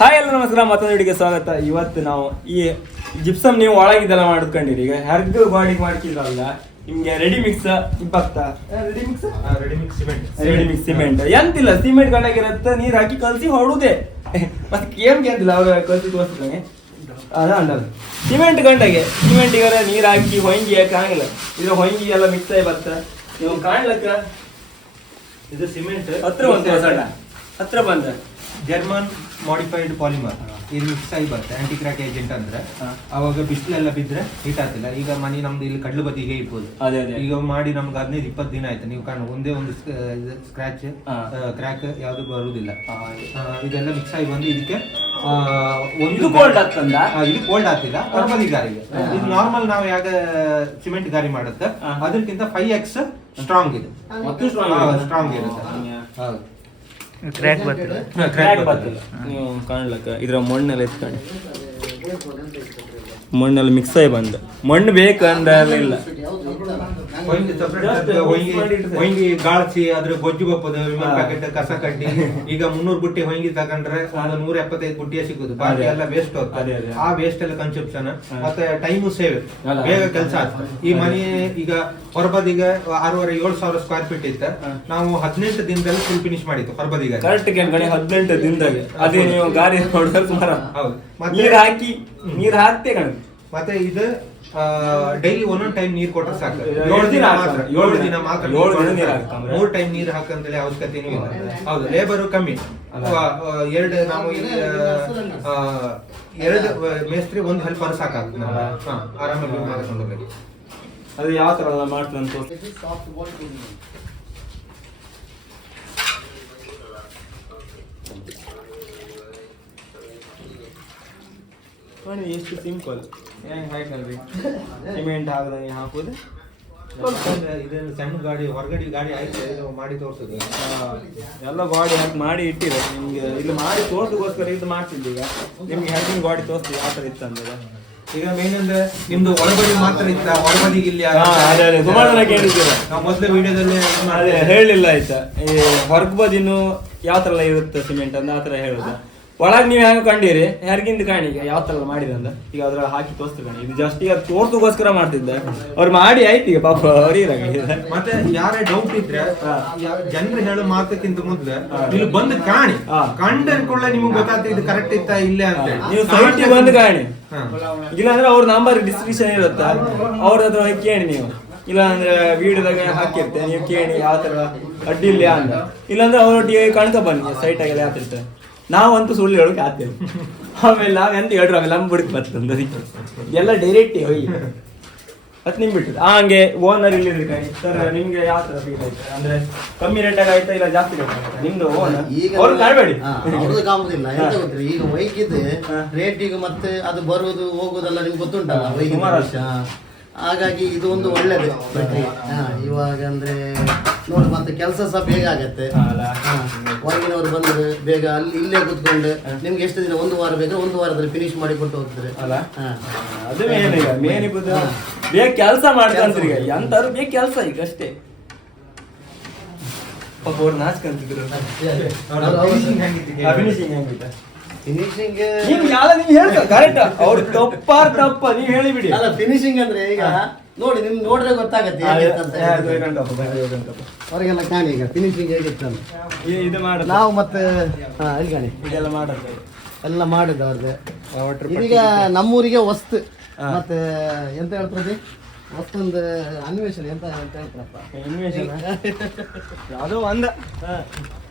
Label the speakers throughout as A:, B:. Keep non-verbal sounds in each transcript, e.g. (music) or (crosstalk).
A: Hi ಎಲ್ಲ ನಮಸ್ಕಾರ ಮತ್ತೊಂದು ವಿಡಿಯೋಗೆ ಸ್ವಾಗತ. ಇವತ್ತು ನಾವು ಈ ಜಿಪ್ಸಮ್ ನೀವು ಒಳಗಿದೆಲ್ಲ ಮಾಡ್ಕೊಂಡಿರಿ ಈಗ ಹರ್ಗ ಬಾಡಿಗೆ ಮಾಡ್ತಿದ್ರಲ್ಲ ನಿಮ್ಗೆ ರೆಡಿ ಮಿಕ್ಸ್ ಇಪ್ಪತ್ತ ready mix
B: ready mix cement
A: ready mix cement ಎಂತಿಲ್ಲ cement ಗಂಡಾಗಿರತ್ತ ನೀರು ಹಾಕಿ ಕಲಸಿ ಹೊಡುದೆ. ಮತ್ತೆ ಏನ್ ಕೇಂತಿಲ್ಲ ಅವ್ರ ಕಲಸಿ ತೋರಿಸ್ತಾನೆ ಅದ ಅಂಡಲ್ಲ ಸಿಮೆಂಟ್ ಗಂಟೆಗೆ ಸಿಮೆಂಟಿಗಾರ ನೀರು ಹಾಕಿ ಹೊಂಗಿ ಹಾಕಿ ಇದು ಇದ್ರ ಹೊಂಗಿ ಎಲ್ಲ ಮಿಕ್ಸ್ ಆಗಿ ಬರ್ತ ನೀವು ಕಾಣ್ಲಕ್ಕ?
B: ಇದು ಸಿಮೆಂಟ್
A: ಹತ್ರ ಬಂದ ಸಣ್ಣ ಹತ್ರ ಬಂದ.
B: ಜರ್ಮನ್ ಮಾಡಿಫೈಡ್ ಪಾಲಿಮರ್ ಇದು ಮಿಕ್ಸ್ ಆಗಿ ಬರುತ್ತೆ ಆಂಟಿ ಕ್ರಾಕ್ ಏಜೆಂಟ್ ಅಂದ್ರೆ. ಅವಾಗ ಬಿಸಿಲೆಲ್ಲ ಬಿದ್ರೆ ಹೀಟ್ ಆಗ್ತಿಲ್ಲ. ಈಗ ಮನೆ ನಮ್ದು ಇಲ್ಲಿ ಕಡ್ಲು ಬದಿಗೆ ಇರ್ಬೋದು.
A: ಅದೇ ಅದೇ.
B: ಈಗ ಮಾಡಿ ನಮ್ಗೆ ಹದಿನೈದು ಇಪ್ಪತ್ತು ದಿನ ಆಯ್ತು. ನೀವು ಕಾಣ ಒಂದೇ ಒಂದು ಸ್ಕ್ರಾಚ್. ಕ್ರ್ಯಾಕ್ ಯಾವುದು ಬರುವುದಿಲ್ಲ ಆ, ಇದೆಲ್ಲ ಮಿಕ್ಸ್ ಆಗಿ ಬಂದು ಇದಕ್ಕೆ ಆ, ಒಂದು
A: ಕೋಲ್ಡ್ ಆಗ್ತಂದ?
B: ಆ, ಇದು ಕೋಲ್ಡ್ ಆಗ್ತಿಲ್ಲ. ಹೊರಬದಿ ಗಾರಿಗೆ ಇದು. ನಾರ್ಮಲ್ ನಾವು ಯಾವಾಗ ಸಿಮೆಂಟ್ ಗಾರಿ ಮಾಡುತ್ತೆ. ಅದಕ್ಕಿಂತ ಫೈವ್ ಎಕ್ಸ್ ಸ್ಟ್ರಾಂಗ್ ಇದೆ.
A: ಮತ್ತು ಇದೆ.
B: ಸ್ಟ್ರಾಂಗ್ ಇರುತ್ತೆ ಹೌದು.
C: ಕ್ರ್ಯಾಕ್ ಬರ್ತಿಲ್ಲ
A: ಕ್ರ್ಯಾಕ್ ಬರ್ತಿಲ್ಲ ನೀವು ಕಾಣ್ಲಕ್ಕ ಇದ್ರ ಮಣ್ಣೆಲ್ಲ ಎತ್ಕೊಂಡು ಮಣ್ಣೆಲ್ಲ ಮಿಕ್ಸ್ ಆಗಿ ಬಂದ. ಮಣ್ಣು ಬೇಕಂದ್ರೆ ಇಲ್ಲ
B: ಹೊಯ್ಗೆ separate ಗಾಳ್ಸಿ ಅದ್ರ ಗೊಜ್ಜು ಬಪ್ಪದು ವಿಮಲ್
A: ಹಾ.
B: ಪ್ಯಾಕೆಟ್ ಕಸ ಕಡ್ಡಿ (laughs) ಈಗ ಮುನ್ನೂರು ಬುಟ್ಟಿ ಹೊಯ್ಗೆ ತಗೊಂಡ್ರೆ ಒಂದು ನೂರ ಎಪ್ಪತ್ತೈದು ಬುಟ್ಟಿಯೇ ಸಿಗುದು ಬಾಕಿ
A: ಅದೇ.
B: ಎಲ್ಲ ವೇಸ್ಟ್
A: ಅದೇ,
B: ಹೋಗ್ತದೆ.
A: ಅದೇ.
B: ಆ ವೇಸ್ಟ್ ಎಲ್ಲ ಕನ್ಸೆಪ್ಷನ್
A: ಹಾ.
B: ಮತ್ತೆ ಟೈಮು ಸೇವ್
A: ಅಲ್ಲ.
B: ಬೇಗ ಕೆಲಸ ಆಗ್ತದೆ. ಈ ಮನೆ ಈಗ ಹೊರಬದಿಗೆ ಆರೂವರೆ ಏಳು ಸಾವಿರ ಸ್ಕ್ವೇರ್ ಫೀಟ್ ಇತ್ತು.
A: ಹಾ.
B: ನಾವು ಹದಿನೆಂಟು ದಿನದಲ್ಲಿ ಫುಲ್ ಫಿನಿಶ್ ಮಾಡಿತ್ತು ಹೊರಬದಿಗೆ.
A: ಕರೆಕ್ಟ್ ಹದಿನೆಂಟು ದಿನದಾಗ ಅದೇ ನೀವು ಗಾಡಿ ಹೊಡೆದ್ರೆ ಸುಮಾರು
B: ಹೌದು. ಮತ್ತೆ
A: ನೀರ್ ಹಾಕಿ ನೀರ್ ಹಾಕ್ತೇ ಕಣ.
B: ಮತ್ತೆ ಇದು ಡೈಲಿ ಒಂದೊಂದು ಟೈಮ್ ನೀರ್ ಕೊಟ್ರೆ ಸಾಕು.
A: ಏಳು ದಿನ
B: ಮಾತ್ರ ಏಳು ದಿನ ಮಾತ್ರ ಮೂರು. ಟೈಮ್ ನೀರ್ ಹಾಕಂತೇಳಿ ಅವಶ್ಯಕತೆನೂ ಇಲ್ಲ. ಹೌದು. ಲೇಬರು ಕಮ್ಮಿ. ಎರಡು ನಾವು ಆ, ಎರಡು ಮೇಸ್ತ್ರಿ ಒಂದು ಹೆಲ್ಪರ್ ಸಾಕಾಗ್ತದೆ. ಹಾ, ಆರಾಮಾಗಿ ಮಾಡ್ಕೊಂಡು ಹೋಗ್ಬೇಕು.
A: ಅದು ಯಾವ ತರ ಎಲ್ಲ ಮಾಡ್ತಾರೆ ಅಂತ ಎಷ್ಟು ಸಿಂಪಲ್ ಹೆಂಗ್ ಹಾಕಲ್ರಿ ಸಿಮೆಂಟ್ ಹಾಕದಂಗೆ ಹಾಕೋದು.
B: ಇದನ್ನು ಸಣ್ಣ ಗಾಡಿ ಹೊರಗಡೆ ಗಾಡಿ ಆಯ್ತು? ಮಾಡಿ ತೋರ್ಸೋದು?
A: ಎಲ್ಲ ಗಾಡಿ ಹಾಕಿ ಮಾಡಿ ಇಟ್ಟಿದೆ. ನಿಮಗೆ ಇಲ್ಲಿ ಮಾಡಿ ತೋರ್ಸೋಕೋಸ್ಕರ ಇದು ಮಾಡ್ತಿದ್ದೆ ಈಗ. ನಿಮ್ಗೆ ಹೆಣ್ಣಿನ ಗಾಡಿ ತೋರಿಸ್ತೀವಿ ಯಾವ ಥರ ಇತ್ತು ಅಂದ್ರೆ
B: ಈಗ ಮೇನ್ ಅಂದ್ರೆ ನಿಮ್ದು ಒಳಬದಿ ಮಾತ್ರ ಇತ್ತ? ಹೊರಬದಿ ಇಲ್ಲಿ
A: ಸುಮಾರು ಜನ ಕೇಳಿದ್ದೀರ?
B: ನಾವು ಮೊದಲ ವಿಡಿಯೋದಲ್ಲಿ
A: ಹೇಳಿಲ್ಲ ಆಯ್ತಾ. ಈ ಹೊರಗ್ ಬದಿನೂ ಯಾವ ಥರ ಎಲ್ಲ ಇರುತ್ತೆ ಸಿಮೆಂಟ್ ಅಂದ್ರೆ ಆ ಥರ ಹೇಳುದು. ಒಳಗ್ ನೀವ್ ಹೆಂಗ್ ಕಂಡಿರಿ? ಹೆರ್ಗಿಂದ ಕಾಣಿ ಈಗ ಯಾವ ಮಾಡಿದೆ ಅಂತ. ಈಗ ಅದ್ರಲ್ಲಿ ಹಾಕಿ ತೋರಿಸ್ತು ಕಾಣಿ. ಇದು ಜಸ್ಟ್ ಈಗ ತೋರ್ಸಗೋಸ್ಕರ ಮಾಡ್ತಿದ್ದೆ. ಅವ್ರು ಮಾಡಿ ಆಯ್ತು ಈಗ ಪಾಪ ಅವ್ರಿಗೆ
B: ಮತ್ತೆ ಯಾರೇ ಡೌಟ್ ಇದ್ರೆ. ಜನರು ಹೇಳೋ ಮಾತಕ್ಕಿಂತ ಮೊದ್ಲು. ಇಲ್ಲಿ ಬಂದು ಕಾಣಿ.
A: ಹಾ.
B: ಕಂಡ ಕೊಳ್ಳೆ ನಿಮ್ಗೆ ಗೊತ್ತಾಗ್ತದೆ ಇದು ಕರೆಕ್ಟ್ ಇತ್ತ ಇಲ್ಲೇ ಅಂತ
A: ನೀವು ಸೈಟ್ ಬಂದು ಕಾಣಿ. ಇಲ್ಲಾಂದ್ರೆ ಅವ್ರ ನಂಬರ್ ಡಿಸ್ಕ್ರಿಪ್ಷನ್ ಇರುತ್ತ? ಅವ್ರ ಹತ್ರ ಕೇಳಿ ನೀವು. ಇಲ್ಲ ಅಂದ್ರೆ ವಿಡಿಯೋದಾಗ ಹಾಕಿರ್ತೆ ನೀವು ಕೇಳಿ ಯಾವ ತರ ಅಡ್ಡಿ ಇಲ್ಲ ಅಂತ. ಇಲ್ಲಾಂದ್ರೆ ಅವ್ರೊಟ್ಟಿಗೆ ಕಣ್ಕ ಬನ್ನಿ ಸೈಟ್ ಆಗಿ ಯಾತಿರ್ತೆ ನಾವಂತೂ ಸುಳ್ಳು ಹೇಳೋಕೆ ಆಗ್ತೇವೆ ಆಮೇಲೆ ನಾವೆಂತ ಎಂತ ಹೇಳ್ರು ಆಮೇಲೆ ನಮ್ಮ ಬುಡಕ್ ಬರ್ತಂದ ಎಲ್ಲ ಡೈರೆಕ್ಟ್ ಹೋಗಿ ಮತ್ತೆ ನಿಮ್ ಬಿಟ್ಟು ಆ, ಹಂಗೆ ಓನರ್ ಇಲ್ಲಿ ಸರ್ ನಿಮ್ಗೆ ಯಾವ ತರ ಫೀಲ್ ಆಯ್ತು? ಅಂದ್ರೆ ಕಮ್ಮಿ ರೇಟಾಗ ಆಯ್ತಾ ಇಲ್ಲ ಜಾಸ್ತಿ ರೇಟ್ ನಿಮ್ದು ಓನರ್
D: ಈಗ
A: ಅವ್ರು ಕಾಡ್ಬೇಡಿ
D: ಅವ್ರದ್ದು ಕಾಂಬುದಿಲ್ಲ ಎಂತ ಗೊತ್ತಿಲ್ಲ ಈಗ ವೈಕಿದ್ದು. ರೇಟ್ ಈಗ ಮತ್ತೆ ಅದು ಬರುವುದು ಹೋಗುದೆಲ್ಲ ನಿಮ್ಗೆ ಗೊತ್ತುಂಟಲ್ಲ?
A: ಸುಮಾರು
D: ವಿಷಯ. ಹಾಗಾಗಿ ಇದು ಒಂದು ಒಳ್ಳೇದು ಪ್ರಕ್ರಿಯೆ. ಹಾ, ಇವಾಗ ಅಂದ್ರೆ ನೋಡಿ ಮತ್ತೆ ಕೆಲಸ ಸಹ ಬೇಗ ಆಗತ್ತೆ. ಹೊರಗಿನವರು ಬಂದ್ರೆ ಬೇಗ ಅಲ್ಲಿ ಇಲ್ಲೇ ಕುತ್ಕೊಂಡು ನಿಮ್ಗೆ ಎಷ್ಟು ದಿನ ಒಂದು ವಾರ ಬೇಕಾದ್ರೆ ಒಂದು ವಾರದಲ್ಲಿ ಫಿನಿಶ್ ಮಾಡಿ ಕೊಟ್ಟು ಹೋಗ್ತಾರೆ.
A: ಅದು ಮೇನ್ ಇಬ್ಬದು ಬೇಗ ಕೆಲಸ ಮಾಡ್ಕಂತ್ರಿ ಎಂತಾದ್ರು ಬೇಗ ಕೆಲಸ ಈಗ ಅಷ್ಟೇ. ಪಾಪ ಅವ್ರು ನಾಚ್ಕಂತಿದ್ರು. ಫಿನಿಶಿಂಗ್ ಹೆಂಗಿತ್ತ?
D: ಫಿನಿಶಿಂಗ್
A: ನೀವು ಯಾವ್ದ ನೀವು ಹೇಳ್ತ ಕರೆಕ್ಟ್ ಅವ್ರು ತಪ್ಪಾರ್ ತಪ್ಪ ನೀವು ಹೇಳಿಬಿಡಿ
D: ಅಲ್ಲ ಫಿನಿಶಿಂಗ್ ಅಂದ್ರೆ ಈಗ ನೋಡಿ ನಿಮ್ಗೆ ನೋಡ್ರೆ ಗೊತ್ತಾಗತ್ತೆ ಅವರಿಗೆಲ್ಲ ಕಾಣಿ ಈಗ ಫಿನಿಶಿಂಗ್ ಹೇಗಿತ್ತು ಅಂತ.
A: ಇದು ಮಾಡ
D: ನಾವು ಮತ್ತೆ ಹಾಂ ಇಲ್ಲಿ ಕಾಣಿ.
A: ಇದೆಲ್ಲ ಮಾಡೋದು.
D: ಎಲ್ಲ ಮಾಡಿದ್ದು ಅವ್ರದ್ದು ಈಗ ನಮ್ಮೂರಿಗೆ ವಸ್ತು. ಮತ್ತೆ ಎಂತ ಹೇಳ್ತದೆ ಮತ್ತೊಂದು ಅನ್ವೇಷಣೆ ಎಂತ ಅಂತ ಹೇಳ್ತಾರಪ್ಪ?
A: ಅನ್ವೇಷಣ? (laughs) ಯಾವುದೋ ಒಂದ.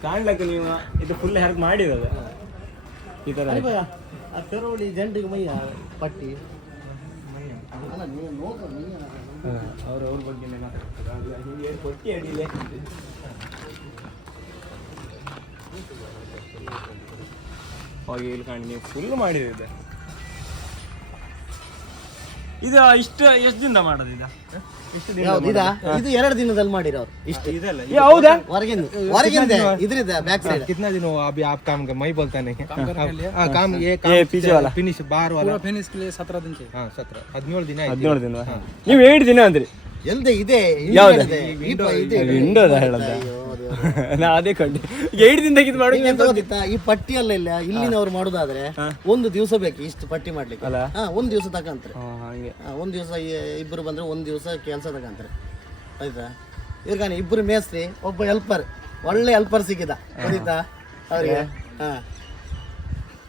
A: ಕಾಣ್ಲಕ್ಕ ನೀವು ಇದು ಫುಲ್ ಹೆರ್ಗ್ ಮಾಡಿರೋದು. ಈ
D: ಜಂಟಿಗೆ ಮೈಯ ಪಟ್ಟಿ.
A: ಅವ್ರ ಅವ್ರ ಬಗ್ಗೆ ಮಾತಾಡ್ತಾರೆ. ಅಡಿಲೆ ಹೋಗಿ ಇಲ್ಲಿ ಕಾಣಿ ನೀವು ಫುಲ್ ಮಾಡಿರಿದೆ. ಇದು ಇಷ್ಟು ಎಷ್ಟು ದಿನದ ಮಾಡೋದು ಇದು ಎಷ್ಟು
D: ಯಾವ್ದು ಇದಾ ಇದು ಎರಡು ದಿನದಲ್ಲಿ ಮಾಡಿರೋರು ಇಷ್ಟು
B: ಇದೆಲ್ಲ
A: ಏ, ಹೌದಾ
D: ಹೊರಗಿಂದ ಹೊರಗಿಂದ ಇದ್ರಿದ ಬ್ಯಾಕ್ ಸೈಡ್
B: कितना दिन हुआ अभी आप काम का मैं बोलता नहीं हाँ काम ये
A: ये पीछे वाला।
B: फिनिश बाहर वाला
C: ಫಿನಿಶ್ के लिए सत्रह दिन के
B: हाँ सत्रह ಹದಿನೇಳು ದಿನ ಆಯ್ತು
A: ಹದಿನೇಳು ದಿನ ನೀವು ಏಳು ದಿನ ಅಂದ್ರಿ
D: ಎಲ್ದೆ ಇದೆ
A: ಯಾವ್ದು?
D: ಹಿಂದ್ಗಡೆ ಇದೆ. ಈ ಪ- ಇದೆ.
A: ವಿಂಡೋದ ಹೇಳದ
D: ಅಯ್ಯೋ, ಅದು
A: ನಾ ಅದೇ ಕಂಡೆ. ಎರಡು ದಿನ ಇದು ಮಾಡಿ
D: ಈ ಗೊತ್ತಿತ್ತಾ? ಈ ಪಟ್ಟಿಯಲ್ಲ ಇಲ್ಲ. ಇಲ್ಲಿನವ್ರು ಮಾಡುದಾದ್ರೆ ಒಂದು ದಿವಸ ಬೇಕು ಇಷ್ಟು ಪಟ್ಟಿ ಮಾಡ್ಲಿಕ್ಕೆ.
A: ಅಲ್ಲ?
D: ಹಾ ಒಂದ್ ದಿವಸ
A: ತಗಂತಾರೆ
D: ಹಾ, ಒಂದ್ ದಿವಸ ಇಬ್ಬರು ಬಂದ್ರೆ ಒಂದ್ ದಿವಸ ಕೆಲಸ ತಗಂತಾರೆ ಆಯ್ತಾ? ಇವ್ರಿಗೆ ಇಬ್ಬರು ಮೇಸ್ತ್ರಿ ಒಬ್ಬ ಹೆಲ್ಪರ್ ಒಳ್ಳೆ ಹೆಲ್ಪರ್ ಸಿಕ್ಕಿದ. ಗೊತ್ತಿತ್ತಾ ಅವ್ರಿಗೆ? ಹಾ.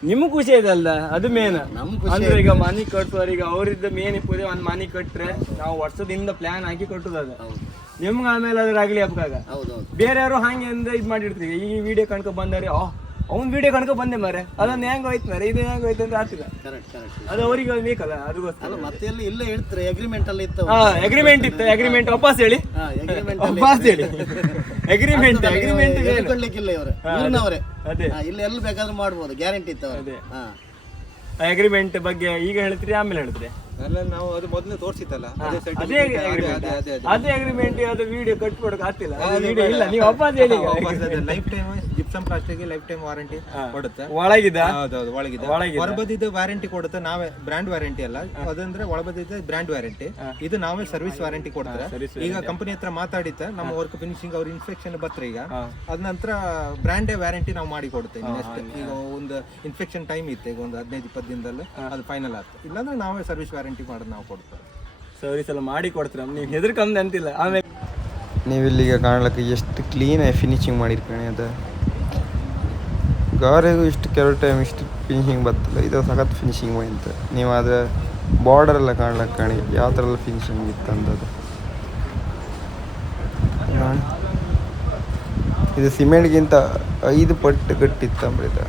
A: ನಿಮ್ಗೆ ಖುಷಿ ಇದಲ್ಲ ಅದು ಮೇನ್
D: ನಮ್
A: ಅಂದ್ರೆ ಈಗ ಮನಿ ಕಟ್ಟುವವರಿಗೆ ಅವ್ರಿದ್ದ ಮೇನ್ ಇಪ್ಪದೆ ಒಂದ್ ಮನಿ ಕಟ್ರೆ ನಾವು ವರ್ಷದಿಂದ ಪ್ಲಾನ್ ಹಾಕಿ ಕಟ್ಟುದು ಅದು ನಿಮ್ಗೆ ಆಮೇಲೆ ಅದ್ರಾಗ್ಲಿ ಹಬ್ಬಕಾಗ
D: ಬೇರೆ
A: ಯಾರು ಹಂಗೆ ಅಂದ್ರೆ ಇದ್ ಮಾಡಿರ್ತೀವಿ ಈ ವಿಡಿಯೋ ಕಣ್ಕೊ ಬಂದಾರೆ ಆ ಅವ್ನ್ ವಿಡಿಯೋ ಕಣ್ಕೊ ಬಂದೆ ಮಾರೆ ಅದನ್ನ ಹೆಂಗ್ ಹೋಯ್ತು ಮಾರೆ ಇದು ಹೆಂಗ್ ಹೋಯ್ತು ಅಂತ ಆಗ್ತಿಲ್ಲ
D: ಕರೆಕ್ಟ್ ಕರೆಕ್ಟ್
A: ಅದು ಅವರಿಗೆ ಬೇಕಲ್ಲ ಅದಕ್ಕೋಸ್ಕರ
D: ಅಲ್ಲ ಮತ್ತೆ ಎಲ್ಲಿ ಇಲ್ಲೇ ಹೇಳ್ತಾರೆ ಅಗ್ರಿಮೆಂಟ್ ಅಲ್ಲಿ ಇತ್ತು.
A: ಹಾ ಅಗ್ರಿಮೆಂಟ್ ಇತ್ತು ಅಗ್ರಿಮೆಂಟ್ ವಾಪಸ್ ಹೇಳಿ.
D: ಅಗ್ರಿಮೆಂಟ್
A: ವಾಪಸ್ ಹೇಳಿ. ಅಗ್ರಿಮೆಂಟ್ ಅಗ್ರಿಮೆಂಟ್
D: ಹೇಳ್ಕೊಳ್ಳಿಕ್ಕಿಲ್ಲ ಇವರು ಇವ್ರನ್ನವರೇ.
A: ಅದೇ.
D: ಇಲ್ಲ ಎಲ್ಲಿ ಬೇಕಾದ್ರೂ ಮಾಡ್ಬೋದು ಗ್ಯಾರಂಟಿ ಇತ್ತು
A: ಅದೇ.
D: ಹಾ.
A: ಅಗ್ರಿಮೆಂಟ್ ಬಗ್ಗೆ ಈಗ ಹೇಳ್ತೀರಿ ಆಮೇಲೆ ಹೇಳ್ತೀರಿ?
B: ನಾವು ಅದು ಮೊದಲು ತೋರಿಸಿತ್ತಲ್ಲ. ಅದೇ
A: ಅದೇ
B: ಅದೇ
A: ಅಗ್ರಿಮೆಂಟ್ ಅದು ವಿಡಿಯೋ ಕಟ್ಕೊಡಕ್ ಆಗ್ತಿಲ್ಲ. ವಿಡಿಯೋ ಇಲ್ಲ. ನೀವು ವಾಪಸ್ ಹೇಳಿ.
B: Life time gypsum plastic life time warranty ಕೊಡುತ್ತೆ.
A: ಒಳಗಿದ?
B: ಹೌದೌದು ಒಳಗಿದೆ. ಹೊರಬದಿದ್ದು ವಾರಂಟಿ ಕೊಡುತ್ತೆ ನಾವೇ ಬ್ರ್ಯಾಂಡ್ ವಾರಂಟಿ ಅಲ್ಲ. ಅದಂದ್ರೆ ಒಳಬದಿದ ಬ್ರ್ಯಾಂಡ್ ವಾರಂಟಿ ಇದು ನಾವೇ ಸರ್ವಿಸ್ ವಾರಂಟಿ ಕೊಡ್ತಾರೆ ಈಗ ಕಂಪನಿ ಹತ್ರ ಮಾತಾಡಿದ್ದೆ ನಮ್ಮ ವರ್ಕ್ ಫಿನಿಶಿಂಗ್ ಅವ್ರ ಇನ್ಸ್ಪೆಕ್ಷನ್ ಬತ್ರ ಈಗ. ಅದ ನಂತರ ಬ್ರ್ಯಾಂಡೇ ವ್ಯಾರಂಟಿ ನಾವು ಮಾಡಿ ಕೊಡ್ತೇವೆ ನೆಕ್ಸ್ಟ್ ಈಗ ಒಂದು ಇನ್ಫೆಕ್ಷನ್ ಟೈಮ್ ಇತ್ತು ಈಗ ಒಂದು ಹದಿನೈದು ಇಪ್ಪತ್ತು ದಿನದಲ್ಲಿ ಅದು ಫೈನಲ್ ಆಗ್ತದೆ ಇಲ್ಲಾಂದ್ರೆ ನಾವೇ ಸರ್ವಿಸ್ ವ್ಯಾರಂಟಿ ಮಾಡೋದು ನಾವು ಕೊಡ್ತೇವೆ.
A: ಸರ್ವಿಸ್ ಎಲ್ಲ ಮಾಡಿ ಕೊಡ್ತೀರ? ನೀವು ಹೆದರ್ಕಂದ್ ಅಂತಿಲ್ಲ. ಆಮೇಲೆ
E: ನೀವು ಇಲ್ಲಿಗೆ ಕಾಣ್ಲಿಕ್ಕೆ ಎಷ್ಟು ಕ್ಲೀನಾಗಿ ಫಿನಿಶಿಂಗ್ ಮಾಡಿರ್ಕಣಿ ಅದು. ಗಾರೆಗೂ ಇಷ್ಟು ಕೆಲವು ಟೈಮ್ ಇಷ್ಟು ಫಿನಿಶಿಂಗ್ ಬರ್ತಲ್ಲ ಇದು ಸಖತ್ ಫಿನಿಶಿಂಗ್ ಮಾಡಿತ್ತು ನೀವು ಆದರೆ ಬಾರ್ಡರ್ ಎಲ್ಲ ಕಾಣ್ಲಿಕ್ಕೆ ಕಾಣಿ ಯಾವ ಥರ ಎಲ್ಲ ಫಿನಿಶಿಂಗ್ ಇತ್ತು ಅಂದದು. ಇದು ಸಿಮೆಂಟ್ಗಿಂತ ಐದು ಪಟ್ಟು ಗಟ್ಟಿತ್ತು ಅಂಬ್ರಿದ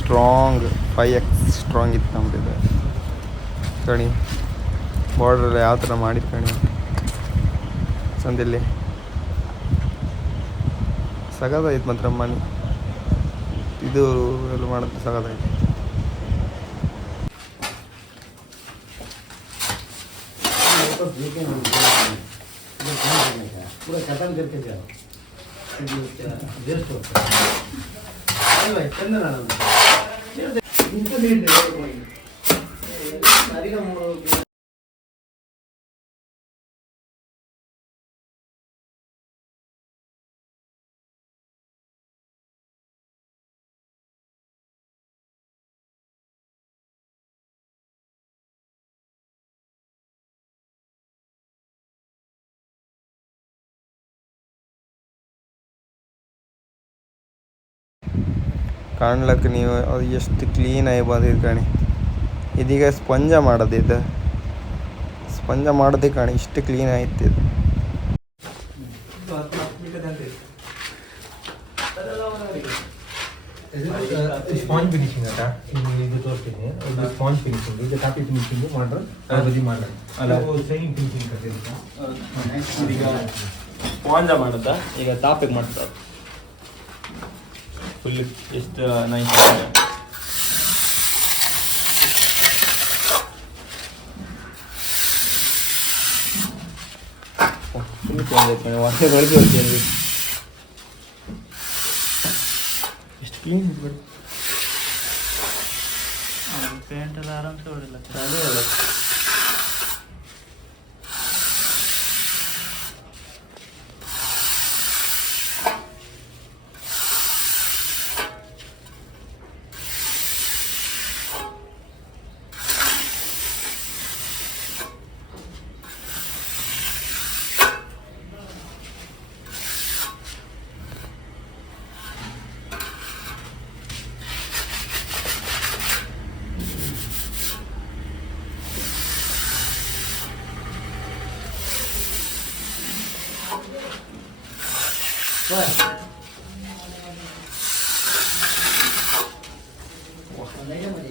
E: ಸ್ಟ್ರಾಂಗ್ ಫೈ ಎಕ್ಸ್ ಸ್ಟ್ರಾಂಗ್ ಇತ್ತು ಅಂಬ್ರಿದ ಕಣಿ. ಬಾರ್ಡ್ರಲ್ಲಿ ಯಾವ ಥರ ಮಾಡಿದ ಕಣಿ. ಸಂದಿಲ್ಲಿ. ಸಗದಾಯ್ತು ಮಾತ್ರ ಮನೆ ಇದು ಎಲ್ಲ ಮಾಡೋದು ಸಗದಾಯ್ತು.
D: ಪೂರ ಕಥನ್ ಕರ್ತಿದ್ದೆ ದೇವಸ್ಥಾನ ಅಲ್ವಾ ಚಂದ कण लक नहीं
E: हो और ये क्लीन है बात करनी। ಇದೀಗ ಸ್ಪಂಜ ಮಾಡೋದಿದೆ. ಸ್ಪಂಜ ಮಾಡೋದೇ ಕಾಣಿ ಇಷ್ಟು ಕ್ಲೀನ್ ಆಯ್ತು ಇದು.
B: ಸ್ಪಾಂಜ್ ಫಿನಿಶಿಂಗ್ ಇದು ತೋರಿಸ್ತೀನಿ. ಇದು ಸ್ಪಾಂಜ್ ಫಿನಿಶಿಂಗ್ ಇದು ಕಾಪಿ ಫಿನಿಶಿಂಗ್ ಮಾಡ್ರೆ ಬದಿ ಮಾಡ್ರೆ. ಶೈನಿಂಗ್ ಫಿನಿಶಿಂಗ್
A: ಇದೀಗ ಸ್ಪಾಂಜ ಮಾಡುತ್ತಾ? ಈಗ ಟಾಪಿಕ್ ಮಾಡ್ತಾರೆ ಫುಲ್ ಎಷ್ಟು ನೈಸ್ ಫುಲ್ ಚೇಂಜ್ ಆಯ್ತು ವಾಸನೆ ಬಳಿದು ಎಷ್ಟು ಕ್ಲೀನ್ ಇಟ್ಬಿಟ್ಟು
C: ಪೇಂಟ್ ಎಲ್ಲ ಆರಾಮ್ಸೆ ಹೊಡಿಲ್ಲ
A: ಅದೇ ಅಲ್ಲ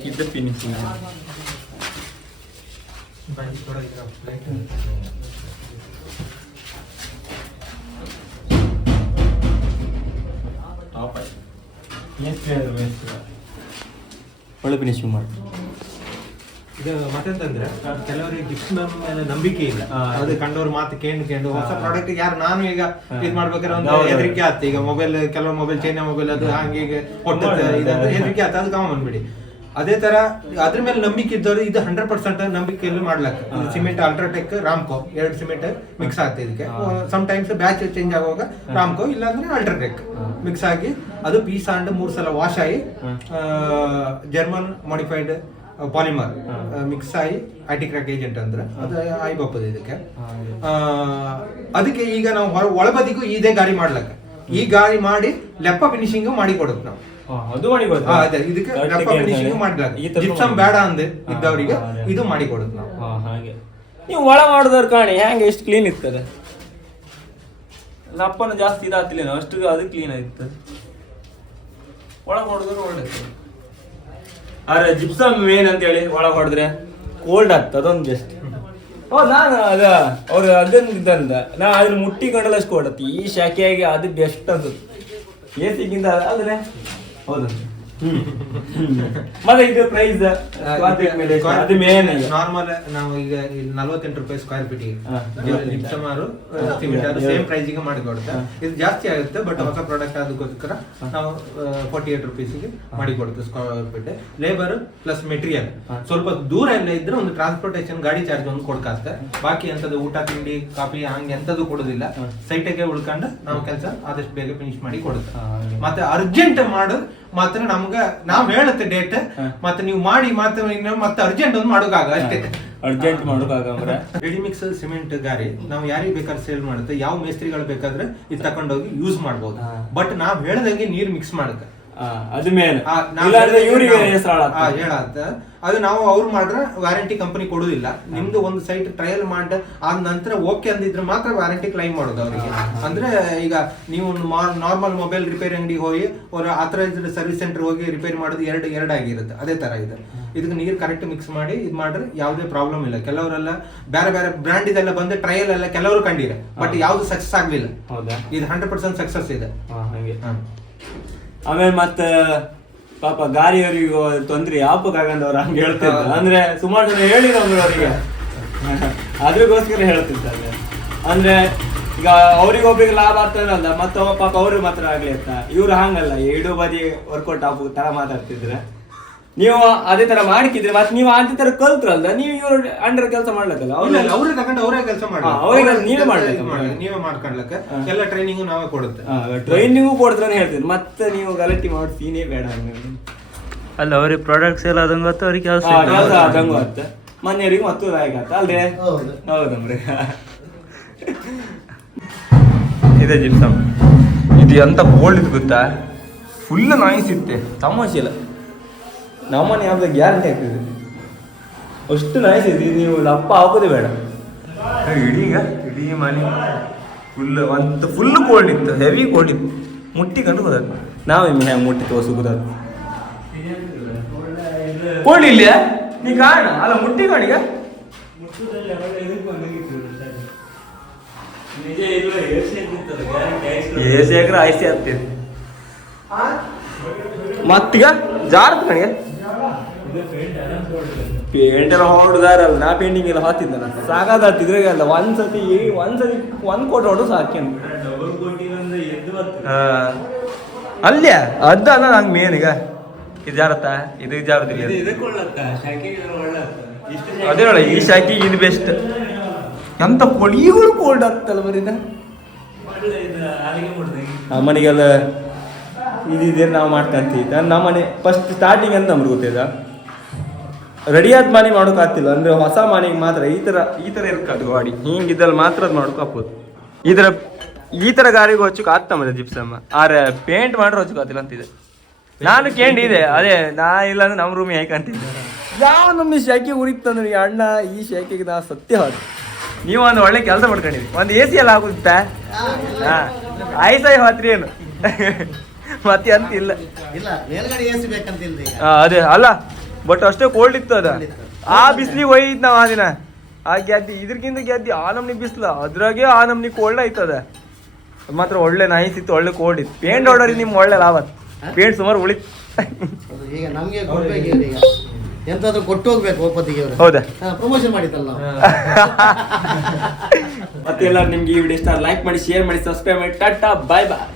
A: ಇದು ಫಿನಿಶಿಂಗ್ ಟಾಪ್ ಆಯ್ತು ಎಷ್ಟು ಒಳ್ಳೆ ಫಿನಿಶಿಂಗ್ ಮಾಡಿ
B: ಇದು ಮತ್ತೆಂತಂದ್ರೆ ಕೆಲವರಿಗೆ ಗಿಫ್ಟ್ ಮೇಲೆ ನಂಬಿಕೆ ಇಲ್ಲ. ಅದು ಕಂಡವ್ರ ಮಾತು ಕೇಂಡ್ ಕೇಂಡು ಹೊಸ ಪ್ರಾಡಕ್ಟ್ ಯಾರು ನಾನು ಈಗ ಇದ್ ಮಾಡ್ಬೇಕಾದ್ರೆ ಒಂದು
A: ಹೌದು.
B: ಹೆದರಿಕೆ ಆಯ್ತು. ಈಗ ಮೊಬೈಲ್ ಕೆಲವು ಮೊಬೈಲ್ ಚೈನಾ ಮೊಬೈಲ್ ಅದು ಹಂಗೆ ಕೊಟ್ಟಿರ್ತದೆ ಇದಂದ್ರೆ ಹೆದರಿಕೆ ಆಯ್ತು. ಅದು ಕಾಮನ್ ಬಿಡಿ. ಅದೇ ತರ ಅದ್ರ ಮೇಲೆ ನಂಬಿಕೆ ಇದ್ದವರು ಇದು ಹಂಡ್ರೆಡ್ ಪರ್ಸೆಂಟ್ ನಂಬಿಕೆಯಲ್ಲಿ ಮಾಡ್ಲಾಕ. ಸಿಮೆಂಟ್ ಅಲ್ಟ್ರಾಟೆಕ್ ರಾಮ್ಕೋ ಎರಡು ಸಿಮೆಂಟ್ ಮಿಕ್ಸ್ ಆಗ್ತದೆ ಇದಕ್ಕೆ. ಸಮ್ ಟೈಮ್ಸ್ ಬ್ಯಾಚ್ ಚೇಂಜ್ ಆಗುವಾಗ ರಾಮ್ಕೋ ಇಲ್ಲಾಂದ್ರೆ ಅಲ್ಟ್ರಾಟೆಕ್ ಮಿಕ್ಸ್ ಆಗಿ ಅದು ಪೀಸ್ ಆಂಡ್ ಮೂರ್ ಸಲ ವಾಶ್ ಆಗಿ ಜರ್ಮನ್ ಮಾಡಿಫೈಡ್ ಪಾಲಿಮರ್ ಮಿಕ್ಸ್ ಆಗಿ ಐಟಿ ಕ್ರಾಕ್ ಏಜೆಂಟ್ ಅಂದ್ರೆ ಅದು ಆಯ್ ಬಪ್ಪದ ಇದಕ್ಕೆ. ಅದಕ್ಕೆ ಈಗ ನಾವು ಒಳಬದಿಗೂ ಇದೇ ಗಾಡಿ ಮಾಡ್ಲಕ್ಕ. ಈ ಗಾಡಿ ಮಾಡಿ ಲೆಪ್ಪ ಫಿನಿಶಿಂಗ್ ಮಾಡಿ ಕೊಡುತ್ತೆ ನಾವು.
A: ಅದು ಮಾಡಿ
B: ಇದಕ್ಕೆ ಲೆಪ್ಪ ಫಿನಿಶಿಂಗ್ ಮಾಡ್ಲಕ್ಕ ಜಿಪ್ಸಮ್ ಬೇಡ ಅಂದೆ ಇದ್ದವರಿಗೆ ಇದು ಮಾಡಿ ಕೊಡುತ್ತೆ ನಾವು.
A: ಹಾಗೆ. ನೀವು ಒಳ ಮಾಡಿದವ್ರು ಕಾಣಿ ಹೆಂಗೆ ಎಷ್ಟು ಕ್ಲೀನ್ ಇರ್ತದೆ? ಲಪ್ಪನ ಜಾಸ್ತಿ ಇದಾಗ್ತಿಲ್ಲ ಅಷ್ಟು ಅದು ಕ್ಲೀನ್ ಆಗಿತ್ತು ಒಳ ಹೊಡೆದ್ರೆ ಒಳ್ಳೆ ಆದ್ರೆ ಜಿಪ್ಸಮ್ ಮೇನ್ ಅಂತ ಹೇಳಿ ಒಳ ಹೊಡೆದ್ರೆ ಕೋಲ್ಡ್ ಆಗ್ತದೆ ಅದೊಂದು ಜಸ್ಟ್ ಓ, ನಾನು ಅದ, ಅವ್ರು ಅದನ್ನ ಇದ್ದಂದ ನಾ ಅದನ್ನ ಮುಟ್ಟಿಕೊಂಡಲ್ಲಷ್ಟು ಕೊಡತ್ತೆ ಈ ಶಾಖೆಯಾಗಿ ಅದು ಬೆಸ್ಟ್ ಅನ್ಸುತ್ತೆ? ಎ ಸಿಗಿಂತ ಅಂದ್ರೆ ಹೌದು. ಮತ್ತೆ ಇದು ಪ್ರೈಸ್ ಅದು ಮೇನ್
B: ನಾರ್ಮಲ್ ನಾವು ಈಗ ನಲ್ವತ್ತೆಂಟು ರೂಪಾಯಿ ಸ್ಕ್ವೇರ್ ಫೀಟ್. ಸುಮಾರು ಸೇಮ್ ಪ್ರೈಸ್ಗೆ ಮಾಡಿ ಕೊಡುತ್ತೆ ಇದು ಜಾಸ್ತಿ ಆಗುತ್ತೆ ಬಟ್ ಹೊಸ ಪ್ರಾಡಕ್ಟ್ ಅದಕ್ಕೋಸ್ಕರ ನಾವು ಫೋರ್ಟಿ ಏಟ್ ರುಪೀಸ್ಗೆ ಮಾಡಿ ಕೊಡುತ್ತೆ square feet labour plus material ಸ್ವಲ್ಪ ದೂರ ಎಲ್ಲ ಇದ್ರೆ ಒಂದು ಟ್ರಾನ್ಸ್ಪೋರ್ಟೇಷನ್ ಗಾಡಿ ಚಾರ್ಜ್ ಒಂದು ಕೊಡ್ಕಾತ್ತೆ ಬಾಕಿ ಎಂತದ್ದು ಊಟ ತಿಂಡಿ ಕಾಫಿ ಹಂಗೆ ಎಂತದ್ದು ಕೊಡೋದಿಲ್ಲ. ಸೈಟಿಗೆ ಉಳ್ಕೊಂಡು ನಾವು ಕೆಲಸ ಆದಷ್ಟು ಬೇಗ ಫಿನಿಶ್ ಮಾಡಿ ಕೊಡುತ್ತೆ. ಮತ್ತೆ ಅರ್ಜೆಂಟ್ ಮಾಡೋದು ಮಾತ್ರ ನಮ್ಗ ನಾವ್ ಹೇಳುತ್ತೆ ಡೇಟ್ ಮತ್ತೆ ನೀವು ಮಾಡಿ ಮಾತ್ರ ಮತ್ತೆ ಅರ್ಜೆಂಟ್ ಒಂದು ಮಾಡೋಕಾಗ ಅಷ್ಟೇ.
A: ಅರ್ಜೆಂಟ್ ಮಾಡೋಕಾಗಂದ್ರೆ
B: ರೆಡಿ ಮಿಕ್ಸ್ ಸಿಮೆಂಟ್ ಗಾರಿ ನಾವು ಯಾರಿಗೆ ಬೇಕಾದ್ರೆ ಸೇಲ್ ಮಾಡುತ್ತೆ ಯಾವ ಮೇಸ್ತ್ರಿಗಳು ಬೇಕಾದ್ರೆ ಇದು ತಕೊಂಡೋಗಿ ಯೂಸ್ ಮಾಡ್ಬೋದು.
A: ಹಾ.
B: ಬಟ್ ನಾವ್ ಹೇಳ್ದಂಗೆ ನೀರ್ ಮಿಕ್ಸ್ ಮಾಡುತ್ತೆ.
A: ಅದು ಮೇನ್ ಇಲ್ಲಾಂದ್ರೆ ಇವ್ರಿಗೆ
B: ಹೇಳಾತ್ತ ಅದು ನಾವು ಅವ್ರು ಮಾಡ್ರೆ ವ್ಯಾರಂಟಿ ಕಂಪನಿ ಕೊಡುದಿಲ್ಲ. ನಿಮ್ದು ಒಂದು ಸೈಟ್ ಟ್ರಯಲ್ ಮಾಡ ಆದ ನಂತರ ಓಕೆ ಅಂದಿದ್ರೆ ಮಾತ್ರ ವ್ಯಾರಂಟಿ ಕ್ಲೈಮ್ ಮಾಡೋದು ಅವರಿಗೆ. ಅಂದ್ರೆ ಈಗ ನೀವು ನಾರ್ಮಲ್ ಮೊಬೈಲ್ ರಿಪೇರಿ ಅಂಗಡಿಗೆ ಹೋಗಿ ಅವ್ರ ಆಥರೈಸ್ಡ್ ಸರ್ವಿಸ್ ಸೆಂಟರ್ ಹೋಗಿ ರಿಪೇರಿ ಮಾಡೋದು ಎರಡು ಎರಡು ಆಗಿರುತ್ತೆ. ಅದೇ ತರ ಇದೆ. ಇದಕ್ಕೆ ನೀರು ಕರೆಕ್ಟ್ ಮಿಕ್ಸ್ ಮಾಡಿ ಇದು ಮಾಡ್ರೆ ಯಾವುದೇ ಪ್ರಾಬ್ಲಮ್ ಇಲ್ಲ. ಕೆಲವರೆಲ್ಲ ಬೇರೆ ಬೇರೆ ಬ್ರ್ಯಾಂಡ್ ಇದೆಲ್ಲ ಬಂದು ಟ್ರಯಲ್ ಎಲ್ಲ ಕೆಲವರು ಕಂಡಿರ. ಬಟ್ ಯಾವ್ದು ಸಕ್ಸಸ್ ಆಗ್ಲಿಲ್ಲ.
A: ಹೌದಾ?
B: ಇದು ಹಂಡ್ರೆಡ್ ಪರ್ಸೆಂಟ್ ಸಕ್ಸಸ್ ಇದೆ.
A: ಹಾ, ಹಾಗೆ.
B: ಹ.
A: ಆಮೇಲೆ ಮತ್ತೆ ಪಾಪ ಗಾರಿಯವರಿಗೂ ತೊಂದ್ರೆ ಯಾಪಕ್ಕಾಗಂದವ್ರು ಹಂಗೆ ಹೇಳ್ತಿದ್ರು? ಅಂದ್ರೆ ಸುಮಾರು ಜನ ಹೇಳಿದ್ರು ಅವರಿಗೆ. ಅದ್ರಗೋಸ್ಕರ ಹೇಳ್ತಿರ್ತಾರೆ ಅಂದ್ರೆ ಈಗ ಅವ್ರಿಗೊಬ್ರಿಗೆ ಲಾಭ ಆಗ್ತದಲ್ಲ ಮತ್ತೆ ಪಾಪ ಅವ್ರಿಗೆ ಮಾತ್ರ ಆಗ್ಲಿ ಅಂತ. ಇವ್ರು ಹಂಗಲ್ಲ ಎರಡು ಬದಿ ವರ್ಕೌಟ್ ಆಪು ತರ ಮಾತಾಡ್ತಿದ್ರೆ. ನೀವು ಅದೇ ತರ ಮಾಡ್ಕಿದ್ರೆ ಮತ್ತೆ ನೀವು ಅದೇ ತರ ಕಲ್ತ್ರಲ್ಲ ನೀವು ಇವ್ರ ಅಂಡರ್ ಕೆಲಸ ಮಾಡ್ಲಕ್ಕಲ್ಲ? ಅವ್ರೆ
B: ಅವ್ರೇ ತಗೊಂಡು ಅವರೇ ಕೆಲಸ ಮಾಡಿ
A: ಅವ್ರಿಗೆ ನೀವೇ ಮಾಡ್ಬೇಕು.
B: ನೀವೇ ಮಾಡ್ಕೊಳ್ಳಕ್ಕೆ ಎಲ್ಲ ಟ್ರೈನಿಂಗ್ ನಾವೇ ಕೊಡುತ್ತೆ.
A: ಟ್ರೈನಿಂಗು ಕೊಡ್ತಾನೆ ಹೇಳ್ತೀನಿ. ಮತ್ತೆ ನೀವು ಗಲಾಟೆ ಮಾಡಿ ಸೀನೇ ಬೇಡ
C: ಅಲ್ಲ ಅವ್ರಿಗೆ ಪ್ರಾಡಕ್ಟ್ಸ್ ಎಲ್ಲ ಅದಂಗ ಗೊತ್ತು ಅವ್ರಿಗೆ ಕೆಲಸ
A: ಕೆಲ್ಸ ಆದಂಗೂ ಆತ ಮನೆಯವರಿಗೆ ಮತ್ತು ಲಾಯಕ್ ಆತ ಅಲ್ರಿ
D: ಹೌದು.
A: ಹೌದಮ್ರಿ ಇದೆ ಜಿಪ್ಸಮ್. ಇದು ಎಂತ ಬೋಲ್ಡ್ ಇದು ಗೊತ್ತಾ? ಫುಲ್ ನಾಯಿಸ್ ಇತ್ತೆ. ತಮಾಷೆ ಇಲ್ಲ. ನಮ್ಮನೆ ಯಾವ್ದು ಗ್ಯಾರಂಟಿ ಆಗ್ತದೆ? ಅಷ್ಟು ನಾಯಿಸ್ ಇದೆ ನೀವು ದಪ್ಪ ಹಾಕೋದೇ ಬೇಡ. ಇಡೀ ಈಗ ಇಡೀ ಮನೆ ಫುಲ್ ಒಂದು ಫುಲ್ ಕೋಲ್ಡ್ ಇತ್ತು ಹೆವಿ ಕೋಲ್ಡ್ ಇತ್ತು. ಮುಟ್ಟಿ ಕಂಡು ಹೋದ ನಾವು ಇನ್ನು ಹೆಂಗೆ ಮುಟ್ಟಿ ತೋರ್ಸು ಗೊತ್ತಾದ ಕೋಲ್ಡ್ ಇಲ್ಲ ನೀ ಕಾಣ ಅಲ್ಲ ಮುಟ್ಟಿ ಕಾಣಿಗ ಎಸಿ ಹಾಕ್ರೆ ಐಸಿ ಆಗ್ತದೆ ಮತ್ತೀಗ ಜಾರತ್ ನನಗೆ ಪೇಂಟ್ ಎಲ್ಲ ಹೊಡೆದಾರಲ್ಲ ನಾ ಪೇಂಟಿಂಗ್ ಎಲ್ಲ ಹಾತಿದ್ದಲ್ಲ ಸಾಕಾದ ಇದ್ರಾಗಲ್ಲ ಒಂದ್ಸತಿ ಒಂದ್ಸತಿ ಒಂದ್ ಕೋಟಿ ಹೊಡು ಸಾಕೇನು ಅದ ಅಲ್ಲ ನಂಗೆ ಮೇನ್ ಈಗ. ಇದು ಜಾರತ್ತ ಇದು ಜಾರದಿಲ್ಲ ಅದೇ ನೋಡ ಈ ಶಾಕಿ ಇದು ಬೆಸ್ಟ್ ಎಂತ ಪೊಡಿಗಳು ಕೋಲ್ಡ್ ಆಗ್ತಲ್ಲ ಬರೀದ ನಮ್ಮ ಮನೆಗೆಲ್ಲ ಇದಿದೆ ನಾವು ಮಾಡ್ಕಂತೀವಿ. ನಮ್ಮ ಮನೆ ಫಸ್ಟ್ ಸ್ಟಾರ್ಟಿಂಗ್ ಅಂತ ನಮ್ಗೆ ಗೊತ್ತಿದ ರೆಡಿಯಾದ ಮನೆ ಮಾಡೋಕೆ ಆಗ್ತಿಲ್ಲ. ಅಂದ್ರೆ ಹೊಸ ಮನೆಗೆ ಮಾತ್ರ ಈ ತರ ಈ ತರ ಇರ್ಕದು ಗಾಡಿ. ಹಿಂಗಿದ್ದಲ್ಲಿ ಮಾತ್ರ ಅದು ಮಾಡ್ಕೋಬೋದು ಈ ತರ ಈ ತರ ಗಾಡಿಗೆ ಹೊಚ್ಚಕ್ಕೆ ಆಗ್ತಾ ಮತ್ತೆ ಜಿಪ್ಸಮ್ಮ. ಆರೆ ಪೇಂಟ್ ಮಾಡ್ರೆ ಹೊಚ್ಚಕ್ಕೆ ಆಗ್ತಿಲ್ಲ ಅಂತಿದೆ. ನಾನು ಕೇಂಡಿದೆ ಅದೇ ನಾ ಇಲ್ಲ ಅಂದ್ರೆ ನಮ್ಮ ರೂಮಿಗೆ ಹೇಗಂತಿದ್ದೆ ಯಾವ ನಮ್ಮ ಶಾಖೆ ಉರಿತಂದ್ರೆ ಈ ಅಣ್ಣ ಈ ಶಾಖೆಗೆ ನಾ ಸತ್ಯ ಹೋದ ನೀವು ಒಂದು ಒಳ್ಳೆ ಕೆಲಸ ಮಾಡ್ಕೊಂಡಿರಿ. ಒಂದು ಎ ಸಿ ಎಲ್ಲ ಆಗುತ್ತಾ? ಹಾಂ. ಆಯ್ಸಾಯ್ ಹೋತ್ರಿ ಏನು? ಮತ್ತೆ ಅಂತ ಇಲ್ಲ
D: ಇಲ್ಲ ಮೇಲ್ಗಡೆ ಎಸಿ ಬೇಕಂತಿಲ್ರಿ ಈಗ.
A: ಆ, ಅದೇ ಅಲ್ಲ ಬಟ್ ಅಷ್ಟೇ ಕೋಲ್ಡ್ ಇತ್ತು ಅದ. ಆ ಬಿಸ್ಲಿ ಒಯ್ದ್ ನಾವು ಆ ದಿನ. ಆ ಗ್ಯಾದ್ದಿ ಇದ್ರಕ್ಕಿಂತ ಗ್ಯಾದ್ದಿ ಆ ನಮ್ನಿ ಬಿಸಿಲ ಅದ್ರಾಗೆ ಆ ನಮ್ನಿ ಕೋಲ್ಡ್ ಆಯ್ತದ ಮಾತ್ರ ಒಳ್ಳೆ ನೈಸ್ ಇತ್ತು ಒಳ್ಳೆ ಕೋಲ್ಡ್ ಇತ್ತು. ಪೇಂಟ್ ಹೊಡೋರಿ ನಿಮ್ ಒಳ್ಳೆ ಲಾಭ. ಪೇಂಟ್ ಸುಮಾರು ಉಳಿತು.
D: ಈಗ ನಮ್ಗೆ ಎಂತಾದ್ರೂ ಕೊಟ್ಟು ಹೋಗ್ಬೇಕು ಒಪ್ಪತ್ತಿಗೆ ಅವರು.
A: ಹೌದಾ?
D: ಪ್ರಮೋಷನ್ ಮಾಡಿತ್ತಲ್ಲ
A: ಮತ್ತೆ ಎಲ್ಲರೂ ನಿಮ್ಗೆ ಈ ವಿಡಿಯೋ ಇಷ್ಟ ಲೈಕ್ ಮಾಡಿ ಶೇರ್ ಮಾಡಿ ಸಬ್ಸ್ಕ್ರೈಬ್ ಮಾಡಿ. ಟಾಟಾ ಬಾಯ್ ಬಾಯ್